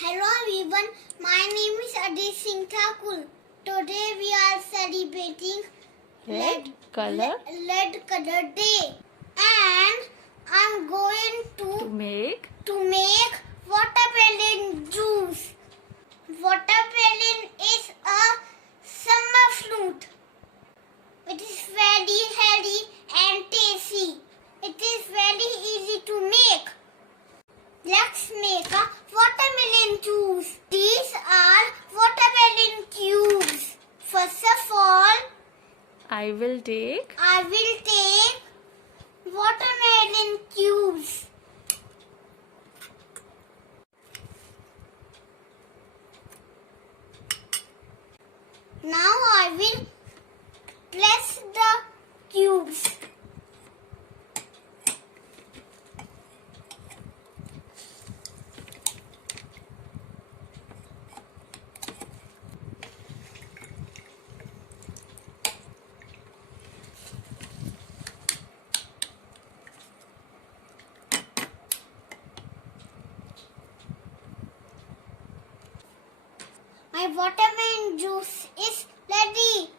Hello everyone, my name is Veena Thakur. Today we are celebrating Red color day, and I'm going to make make watermelon juice. Watermelon is a summer fruit. It is very healthy and tasty. It is very easy to make. Let's make a watermelon juice. These are watermelon cubes. First of all, I will take watermelon cubes. Now I will press the cubes. My watermelon juice is ready.